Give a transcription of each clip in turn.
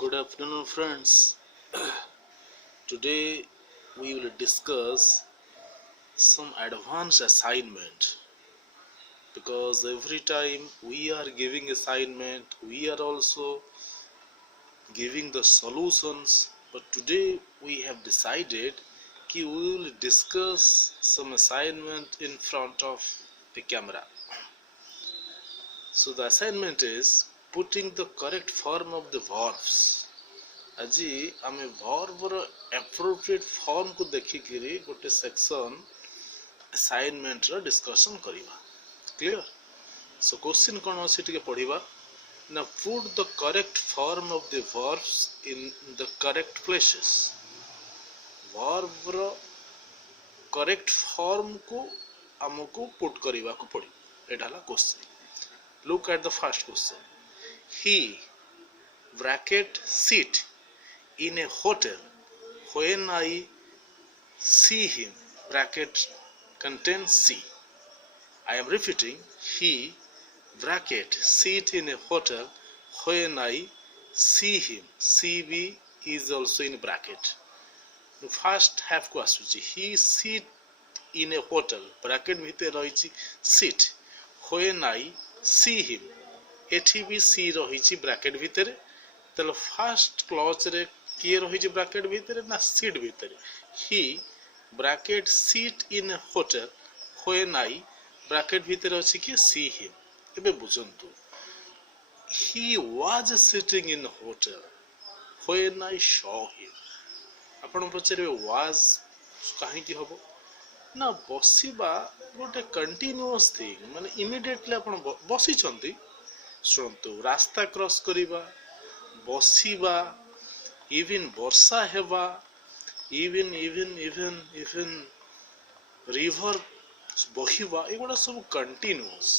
Good afternoon, friends. Today we will discuss some advanced assignment because every time we are giving assignment, we are also giving the solutions. But today we have decided that we will discuss some assignment in front of the camera. So the assignment is putting the correct form of the verbs. আজি ଆମେ ଭର୍ବର appropriate form को ଦେଖିକିରି ଗୋଟେ section assignment ର discussion କରିବା. Clear? So question କ'ଣ ଅଛି ଟିକେ ପଢିବା. Now put the correct form of the verbs in the correct places. ଭର୍ବର correct form को ଆମକୁ put କରିବାକୁ ପଡିବ. ଏଟା ହେଲା question. Look at the first question. He bracket sit in a hotel when I see him bracket contains C. I am repeating. He bracket sit in a hotel when I see him. CB is also in bracket. The first half को आसुची. He sit in a hotel bracket भितर रहिची sit when I see him. एठी भी C रहिची bracket भितर. तले first clause रे किए रहिची bracket भितर ना sit भितर. He bracket sit in a hotel when I bracket भितर अछि कि see him. एबे बुझंतु. He was sitting in a hotel when I saw him. आपण पछरे was काहे कि हबो ना बसिबा गोटे कंटीन्यूअस थिंग माने इमीडिएटली आपण बसी छंती. सुनतु रास्ता क्रॉस करिबा बसिबा इवन वर्षा हेबा इवन रिवर बहिबा एगुड़ा सब कंटीन्यूअस.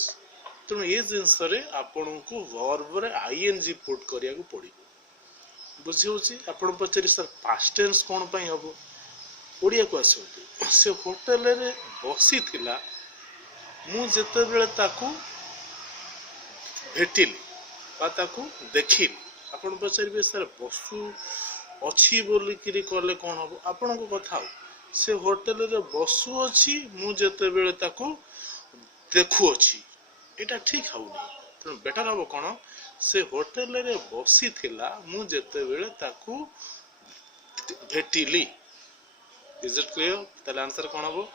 तेणु ये जिनस आपण को वर्ब रे आईएनजी पुट करिया को पड़िबो. बुझी होची. आपण पछरी सर पास्ट टेंस कोन पई हबो ओडिया को आसंतु. से होटल रे बसी थिला मु जते बेले ताकू भेटिली बा ताकू देखिली. आपण पछरी सर बसु अछि बोली किरी करले कोन हबो आपण को कथा हो. से होटल रे बसु अछि मु जते बेले ताकू देखु अछि. एटा ठीक होउनी. त बेटर हबो कोन से होटल रे बसी थिला मु जते बेले ताकू भेटिली. Is it clear? The answer कोन हबो.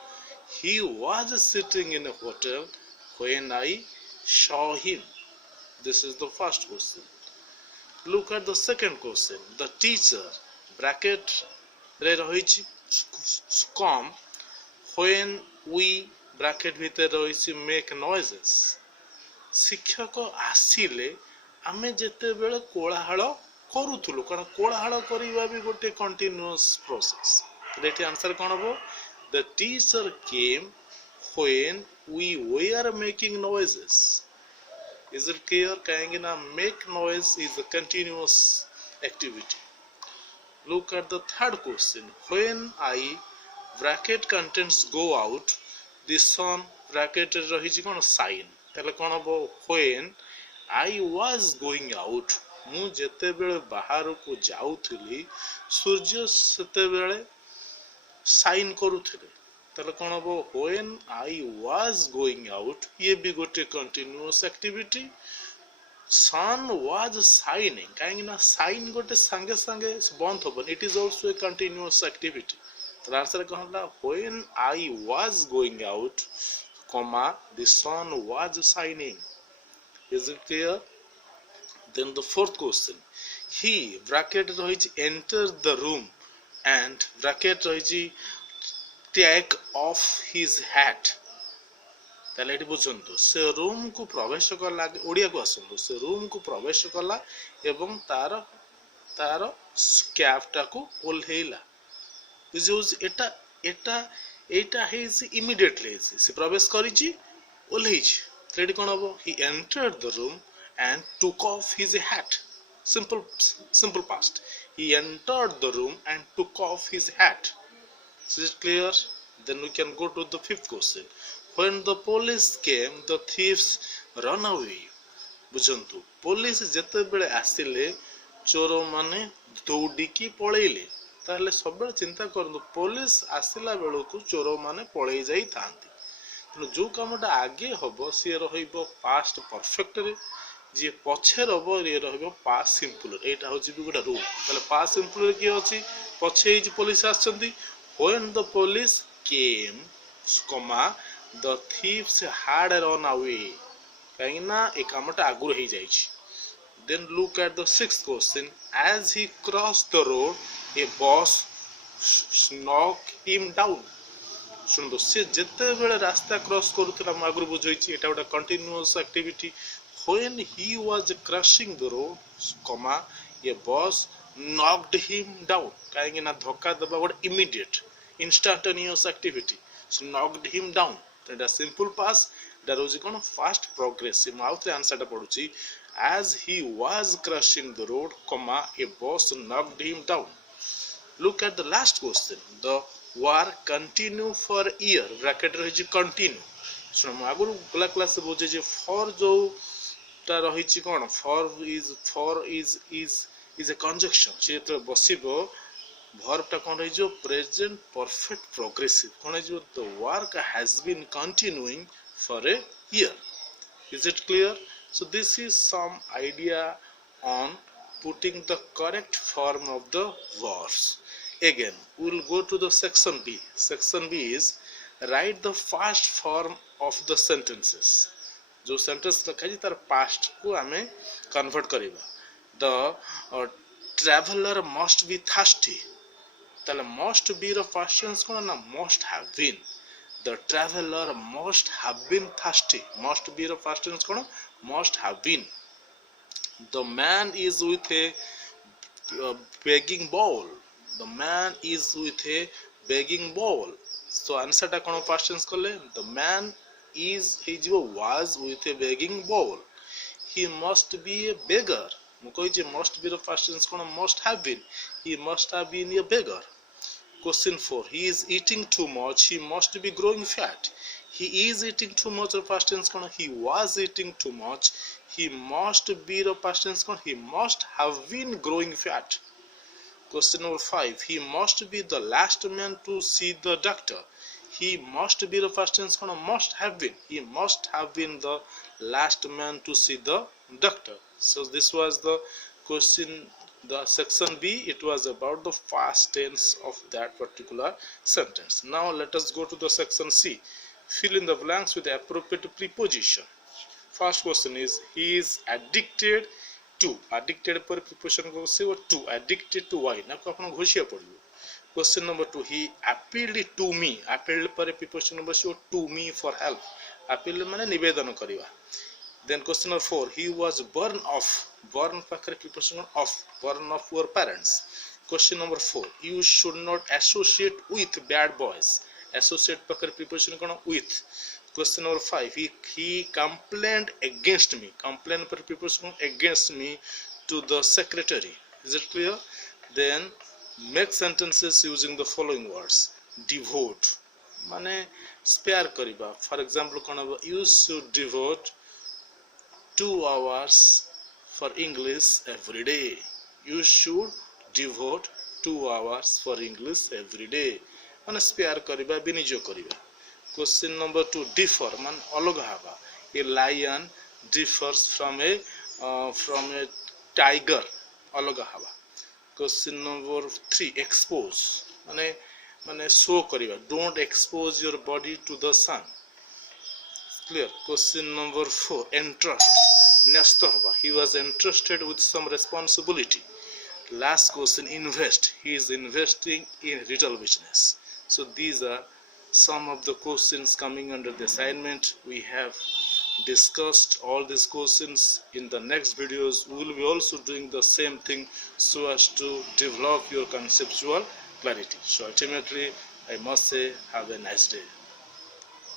He was sitting in a hotel when I saw him. This is the first question. Look at the second question. The teacher bracket रे रहिछि come when we bracket भितर रहिछि make noises. शिक्षक आसिले आमे जेते बेले कोलाहल करूथुलु कारण कोलाहल करिवा भी गोटे कंटीन्यूअस प्रोसेस. That answer कोन हबो. The teacher came when we were making noises. Is it clear? Kaingina make noise is a continuous activity. Look at the third question. When I bracket contains go out, the sun bracket रहिछि कोन sign. तले कोन हबो. When I was going out, मु जेते बेले बाहर को जाउथली सूर्य सेते बेले साइन करूथले. तले कोन हबो. When I was going out, ये भी गोटे continuous activity. sun was shining काहेकिना साइन गोटे संगे संगे बंद होबन. It is also a continuous activity. तो आंसर कहला when I was going out comma the sun was shining. Is it clear? Then the fourth question. He bracket रहिछि enter the room and bracket रहिछि take off his hat. ताले eighty बुझंतु. से room को प्रवेश करला ओडिया को आसंतु. से रूम को प्रवेश करला एवं तार कैपटा को ओल्हेला. बुझौछ. एटा हेछि इमीडिएटली से प्रवेश करिछि ओल्हेछि. एटी कोन हबो. He entered the room and took off his hat. Simple past. He entered the room and took off his hat. Is it clear? Then we can go to the fifth question. When the police came, the thieves run away. बुझंतु. Police जते बेले आसिले चोर माने दौड़िकी पळेइले ताहले सब चिंता करंतु police आसिला बेलू चोर माने पळेइ जाई थांती तेणु जो कामटा आगे हम सी रहिबो पास्ट परफेक्ट रे जी पछे रब ये रहिबो पास्ट सिंपल एटा होची भी गोटा रूल ताले पास्ट सिंपल रे की अछि पछे ही police आछंती when the police came comma the thieves had run away कहीं ना एक कामटा आगुर हो जाइछि. Then look at the sixth question. As he crossed the road, a bus knocked him down. सुन से जिते बेले रास्ता क्रॉस करूतला म आगुर बुझैछि एटा गोटा continuous activity. When he was crossing the road, comma a bus knocked him down. कहीं ना धक्का दबा गोटे immediate instantaneous activity. So knocked him down. Etah simple past that was a fast progressive mouth answer ta paduchi as he was crossing the road comma a bus knocked him down. Look at the last question. The war continue for a year bracket रही continue सुन आगु गला class बुझे जे for जो ता रही कोन for is a conjunction से तो बसिबो verb ता कोन रही present perfect progressive कोन जो the work has been continuing for a year. Is it clear? So this is some idea on putting the correct form of the verbs. Again we will go to the section B. Section B is write the past form of the sentences. जो sentence लिखा जी तार past को हमें convert करिबा. The traveler must be thirsty. ताले must be row past tense कोन ना must have been. The traveler must have been thirsty. Must be the past tense kono must have been. The man is with a begging bowl. The man is with a begging bowl. So answer ta kono past tense kole the man was with a begging bowl. He must be a beggar. Mu koiche must be the past tense kono must have been. He must have been a beggar. Question 4. He is eating too much. He must be growing fat. He is eating too much. The past tense kono he was eating too much. He must be the past tense kono he must have been growing fat. Question number 5. He must be the last man to see the doctor. He must be the past tense kono must have been. He must have been the last man to see the doctor. So this was the question. The section B, it was about the past tense of that particular sentence. Now let us go to the section C. Fill in the blanks with the appropriate preposition. First question is he is addicted to. Addicted पर preposition को से वो to. Addicted to why? ना को अपन घोषिया पढ़ियो. Question number 2. He appealed to me. Appealed पर preposition number से वो to me for help. Appeal माने निवेदन करिवा. Then question number 4. He was born of. Born पाखरे preposition of. Born of your parents. Question number 4. You should not associate with bad boys. Associate पाखरे preposition cone with. Question number 5. He complained against me. Complain पर preposition against me to the secretary. Is it clear? Then make sentences using the following words. Devote माने spare करिबा. For example cone you should devote 2 hours for English every day. You should devote 2 hours for English every day. माने spare करिबा विनियोग करिबा. Question number 2. Differ मान अलग हवा. A lion differs from a tiger. अलग हवा. Question number 3. Expose माने show करिबा. Don't expose your body to the sun. Clear. Question number 4. Entrust न्यस्त हवा. He was entrusted with some responsibility. Last question. Invest. He is investing in retail business. So these are some of the questions coming under the assignment. We have discussed all these questions. In the next videos we will be also doing the same thing so as to develop your conceptual clarity. So ultimately I must say have a nice day.